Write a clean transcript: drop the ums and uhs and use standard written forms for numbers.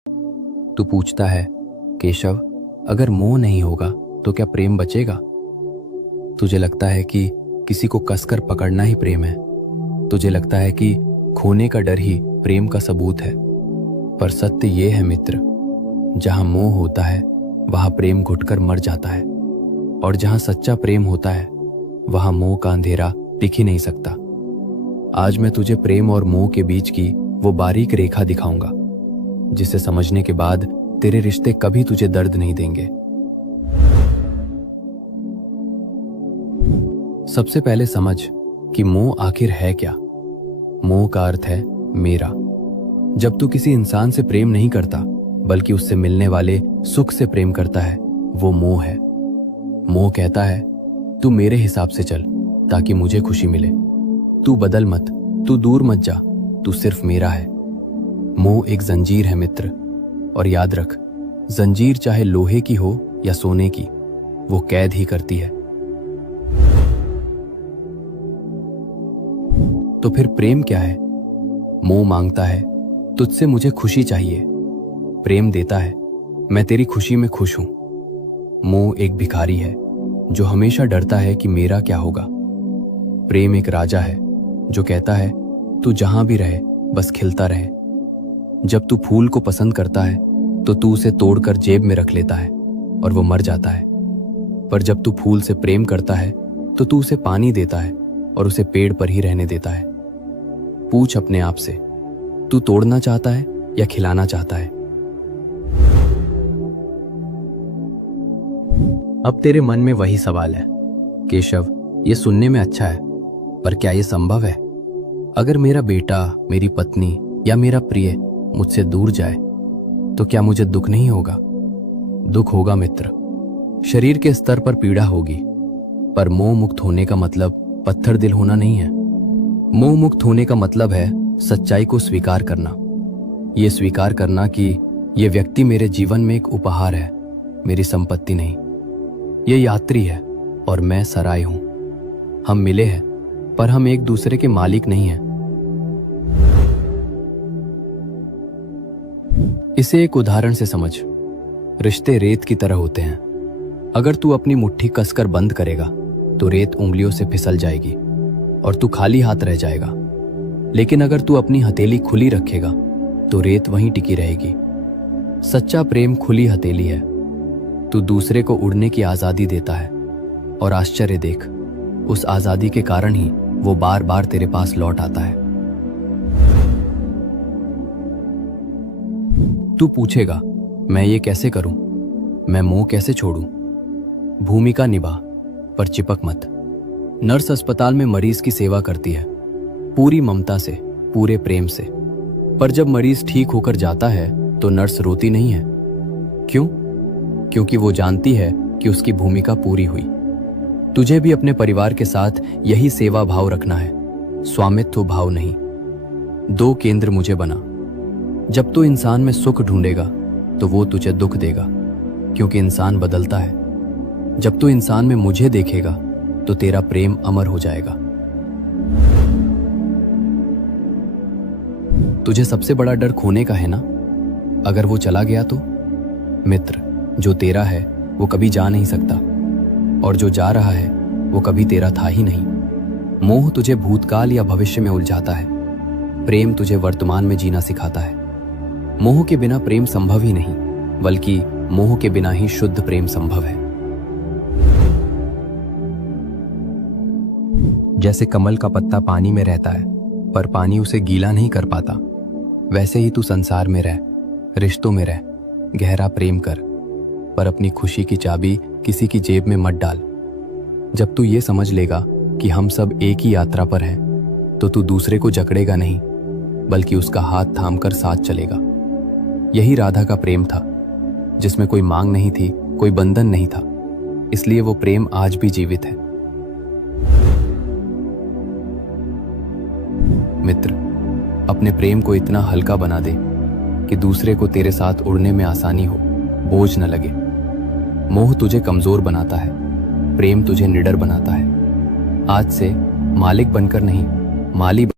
तू पूछता है, केशव, अगर मोह नहीं होगा तो क्या प्रेम बचेगा? तुझे लगता है कि किसी को कसकर पकड़ना ही प्रेम है। तुझे लगता है कि खोने का डर ही प्रेम का सबूत है। पर सत्य ये है मित्र, जहां मोह होता है वहां प्रेम घुटकर मर जाता है, और जहां सच्चा प्रेम होता है वहां मोह का अंधेरा टिक ही नहीं सकता। आज मैं तुझे प्रेम और मोह के बीच की वो बारीक रेखा दिखाऊंगा, जिसे समझने के बाद तेरे रिश्ते कभी तुझे दर्द नहीं देंगे। सबसे पहले समझ कि मोह आखिर है क्या। मोह का अर्थ है मेरा। जब तू किसी इंसान से प्रेम नहीं करता बल्कि उससे मिलने वाले सुख से प्रेम करता है, वो मोह है। मोह कहता है, तू मेरे हिसाब से चल ताकि मुझे खुशी मिले। तू बदल मत, तू दूर मत जा, तू सिर्फ मेरा है। मोह एक जंजीर है मित्र, और याद रख, जंजीर चाहे लोहे की हो या सोने की, वो कैद ही करती है। तो फिर प्रेम क्या है? मोह मांगता है, तुझसे मुझे खुशी चाहिए। प्रेम देता है, मैं तेरी खुशी में खुश हूं। मोह एक भिखारी है जो हमेशा डरता है कि मेरा क्या होगा। प्रेम एक राजा है जो कहता है, तू जहां भी रहे बस खिलता रहे। जब तू फूल को पसंद करता है तो तू उसे तोड़कर जेब में रख लेता है और वो मर जाता है। पर जब तू फूल से प्रेम करता है तो तू उसे पानी देता है और उसे पेड़ पर ही रहने देता है। पूछ अपने आप से, तू तोड़ना चाहता है या खिलाना चाहता है? अब तेरे मन में वही सवाल है, केशव, ये सुनने में अच्छा है, पर क्या ये संभव है? अगर मेरा बेटा, मेरी पत्नी या मेरा प्रिय मुझसे दूर जाए तो क्या मुझे दुख नहीं होगा? दुख होगा मित्र, शरीर के स्तर पर पीड़ा होगी, पर मोह मुक्त होने का मतलब पत्थर दिल होना नहीं है। मोह मुक्त होने का मतलब है सच्चाई को स्वीकार करना। ये स्वीकार करना कि ये व्यक्ति मेरे जीवन में एक उपहार है, मेरी संपत्ति नहीं। ये यात्री है और मैं सराय हूं। हम मिले हैं पर हम एक दूसरे के मालिक नहीं हैं। इसे एक उदाहरण से समझ। रिश्ते रेत की तरह होते हैं। अगर तू अपनी मुट्ठी कसकर बंद करेगा तो रेत उंगलियों से फिसल जाएगी और तू खाली हाथ रह जाएगा। लेकिन अगर तू अपनी हथेली खुली रखेगा तो रेत वहीं टिकी रहेगी। सच्चा प्रेम खुली हथेली है। तू दूसरे को उड़ने की आजादी देता है, और आश्चर्य देख, उस आजादी के कारण ही वो बार बार तेरे पास लौट आता है। तू पूछेगा, मैं ये कैसे करूं? मैं मोह कैसे छोड़ूं? भूमिका निभा, पर चिपक मत। नर्स अस्पताल में मरीज की सेवा करती है, पूरी ममता से, पूरे प्रेम से। पर जब मरीज ठीक होकर जाता है तो नर्स रोती नहीं है। क्यों? क्योंकि वो जानती है कि उसकी भूमिका पूरी हुई। तुझे भी अपने परिवार के साथ यही सेवा भाव रखना है, स्वामित्व भाव नहीं। दो केंद्र मुझे बना। जब तू इंसान में सुख ढूंढेगा तो वो तुझे दुख देगा, क्योंकि इंसान बदलता है। जब तू इंसान में मुझे देखेगा तो तेरा प्रेम अमर हो जाएगा। तुझे सबसे बड़ा डर खोने का है ना? अगर वो चला गया तो? मित्र, जो तेरा है वो कभी जा नहीं सकता, और जो जा रहा है वो कभी तेरा था ही नहीं। मोह तुझे भूतकाल या भविष्य में उलझाता है, प्रेम तुझे वर्तमान में जीना सिखाता है। मोह के बिना प्रेम संभव ही नहीं, बल्कि मोह के बिना ही शुद्ध प्रेम संभव है। जैसे कमल का पत्ता पानी में रहता है पर पानी उसे गीला नहीं कर पाता, वैसे ही तू संसार में रह, रिश्तों में रह, गहरा प्रेम कर, पर अपनी खुशी की चाबी किसी की जेब में मत डाल। जब तू ये समझ लेगा कि हम सब एक ही यात्रा पर हैं, तो तू दूसरे को जकड़ेगा नहीं, बल्कि उसका हाथ थामकर साथ चलेगा। यही राधा का प्रेम था, जिसमें कोई मांग नहीं थी, कोई बंधन नहीं था, इसलिए वो प्रेम आज भी जीवित है। मित्र, अपने प्रेम को इतना हल्का बना दे कि दूसरे को तेरे साथ उड़ने में आसानी हो, बोझ न लगे। मोह तुझे कमजोर बनाता है, प्रेम तुझे निडर बनाता है। आज से मालिक बनकर नहीं, माली